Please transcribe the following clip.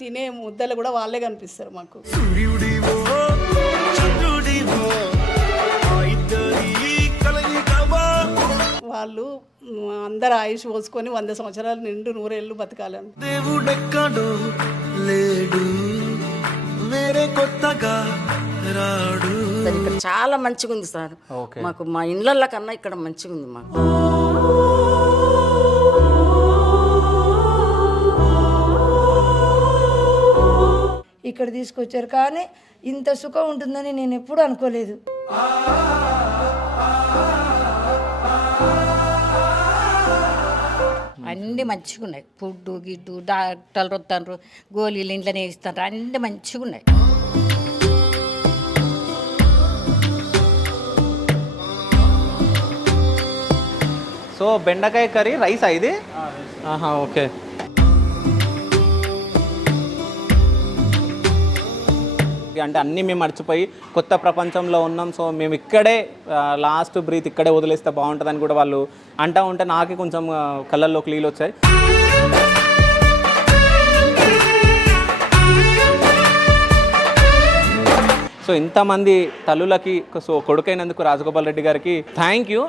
తినే ముద్దలు కూడా వాళ్ళే కనిపిస్తారు మాకు. వాళ్ళు అందరు ఆయుష్ పోసుకొని 100 సంవత్సరాలు నిండు 100 ఏళ్ళు బతకాలని. దేవుడెక్కడో లేడు వేరే కొత్తగా రాడు. ఇక్కడ చాలా మంచిగా ఉంది సార్. మాకు మా ఇళ్ళ కన్నా ఇక్కడ మంచిగా ఉంది మాకు. ఇక్కడ తీసుకొచ్చారు కానీ ఇంత సుఖం ఉంటుందని నేను ఎప్పుడూ అనుకోలేదు. అన్నీ మంచిగా ఉన్నాయి. ఫుడ్ గిడ్డు డాక్టర్లు వస్తారు, గోళీలు ఇంట్లోనే ఇస్తారు, అన్నీ మంచిగా ఉన్నాయి. సో బెండకాయ కర్రీ రైస్ ఇది. ఓకే. అంటే అన్నీ మేము మర్చిపోయి కొత్త ప్రపంచంలో ఉన్నాం. సో మేము ఇక్కడే లాస్ట్ బ్రీత్ ఇక్కడే వదిలేస్తే బాగుంటుందని కూడా వాళ్ళు అంటూ ఉంటే నాకే కొంచెం కళ్ళల్లోకి నీళ్ళు వచ్చాయి. సో ఇంతమంది తల్లులకి సో కొడుకైనందుకు రాజగోపాల్ రెడ్డి గారికి థ్యాంక్ యూ.